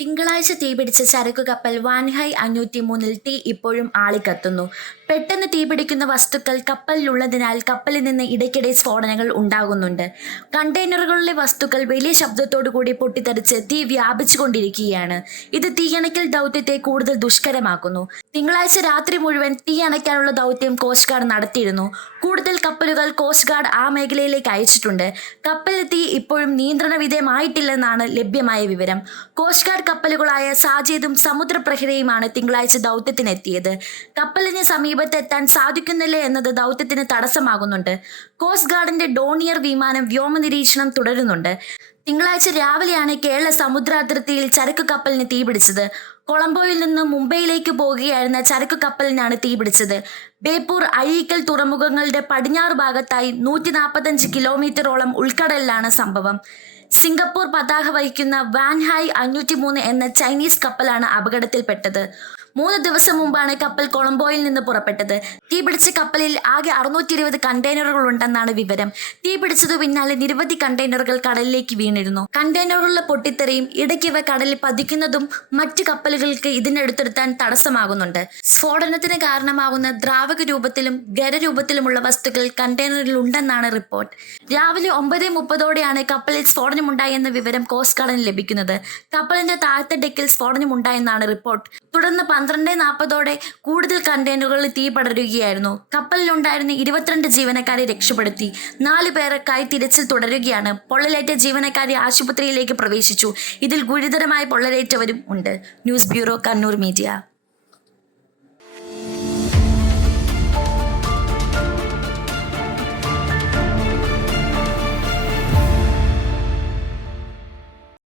തിങ്കളാഴ്ച തീപിടിച്ച ചരക്കു കപ്പൽ വാൻഹൈ അഞ്ഞൂറ്റി മൂന്നിൽ തീ ഇപ്പോഴും ആളിക്കത്തുന്നു. പെട്ടെന്ന് തീപിടിക്കുന്ന വസ്തുക്കൾ കപ്പലിലുള്ളതിനാൽ കപ്പലിൽ നിന്ന് ഇടയ്ക്കിടെ സ്ഫോടനങ്ങൾ ഉണ്ടാകുന്നുണ്ട്. കണ്ടെയ്നറുകളിലെ വസ്തുക്കൾ വലിയ ശബ്ദത്തോടു കൂടി പൊട്ടിത്തെറിച്ച് തീ വ്യാപിച്ചുകൊണ്ടിരിക്കുകയാണ്. ഇത് തീയണയ്ക്കൽ ദൗത്യത്തെ കൂടുതൽ ദുഷ്കരമാക്കുന്നു. തിങ്കളാഴ്ച രാത്രി മുഴുവൻ തീ അണയ്ക്കാനുള്ള ദൗത്യം കോസ്റ്റ് ഗാർഡ് നടത്തിയിരുന്നു. കൂടുതൽ കപ്പലുകൾ കോസ്റ്റ് ഗാർഡ് ആ മേഖലയിലേക്ക് അയച്ചിട്ടുണ്ട്. കപ്പലിൽ തീ ഇപ്പോഴും നിയന്ത്രണ വിധേയമായിട്ടില്ലെന്നാണ് ലഭ്യമായ വിവരം. കോസ്റ്റ് ഗാർഡ് കപ്പലുകളായ സാജേദും സമുദ്രപ്രഹരയുമാണ് തിങ്കളാഴ്ച ദൗത്യത്തിനെത്തിയത്. കപ്പലിന് സമീപത്തെത്താൻ സാധിക്കുന്നില്ല എന്നത് ദൗത്യത്തിന് തടസ്സമാകുന്നുണ്ട്. കോസ്റ്റ് ഗാർഡിന്റെ ഡോണിയർ വിമാനം വ്യോമ നിരീക്ഷണം തുടരുന്നുണ്ട്. തിങ്കളാഴ്ച രാവിലെയാണ് കേരള സമുദ്രാതിർത്തിയിൽ ചരക്ക് കപ്പലിന് തീപിടിച്ചത്. കൊളംബോയിൽ നിന്ന് മുംബൈയിലേക്ക് പോകുകയായിരുന്ന ചരക്ക് കപ്പലിനാണ് തീപിടിച്ചത് ബേപ്പൂർ അഴീക്കൽ തുറമുഖങ്ങളുടെ പടിഞ്ഞാറ് ഭാഗത്തായി നൂറ്റി നാൽപ്പത്തഞ്ച് കിലോമീറ്ററോളം ഉൾക്കടലിലാണ് സംഭവം. സിംഗപ്പൂർ പതാക വഹിക്കുന്ന വാൻഹായ് അഞ്ഞൂറ്റി മൂന്ന് എന്ന ചൈനീസ് കപ്പലാണ് അപകടത്തിൽപ്പെട്ടത്. മൂന്ന് ദിവസം മുമ്പാണ് കപ്പൽ കൊളംബോയിൽ നിന്ന് പുറപ്പെട്ടത്. തീപിടിച്ച കപ്പലിൽ ആകെ അറുന്നൂറ്റി ഇരുപത് കണ്ടെയ്നറുകൾ ഉണ്ടെന്നാണ് വിവരം തീപിടിച്ചതു പിന്നാലെ നിരവധി കണ്ടെയ്നറുകൾ കടലിലേക്ക് വീണിരുന്നു. കണ്ടെയ്നറുകളുടെ പൊട്ടിത്തെറിയും ഇടയ്ക്ക് ഇവ കടലിൽ പതിക്കുന്നതും മറ്റു കപ്പലുകൾക്ക് ഇതിനെടുത്തെടുത്താൻ തടസ്സമാകുന്നുണ്ട്. സ്ഫോടനത്തിന് കാരണമാകുന്ന ദ്രാവക രൂപത്തിലും ഖരരൂപത്തിലുമുള്ള വസ്തുക്കൾ കണ്ടെയ്നറിൽ ഉണ്ടെന്നാണ് റിപ്പോർട്ട്. രാവിലെ ഒമ്പത് മുപ്പതോടെയാണ് കപ്പലിൽ സ്ഫോടനമുണ്ടായെന്ന വിവരം കോസ്റ്റ് ഗാർഡിന് ലഭിക്കുന്നത്. കപ്പലിന്റെ താഴത്തെ ഡെക്കിൽ സ്ഫോടനമുണ്ടായെന്നാണ് റിപ്പോർട്ട്. തുടർന്ന് പന്ത്രണ്ട് നാൽപ്പതോടെ കൂടുതൽ കണ്ടെയ്നറുകളിൽ തീ പടരുകയായിരുന്നു. കപ്പലിലുണ്ടായിരുന്ന ഇരുപത്തിരണ്ട് ജീവനക്കാരെ രക്ഷപ്പെടുത്തി. നാല് പേർക്കായി തിരച്ചിൽ തുടരുകയാണ്. പൊള്ളലേറ്റ ജീവനക്കാരെ ആശുപത്രിയിലേക്ക് പ്രവേശിച്ചു. ഇതിൽ ഗുരുതരമായ പൊള്ളലേറ്റവരും ഉണ്ട്. News bureau Kannur media.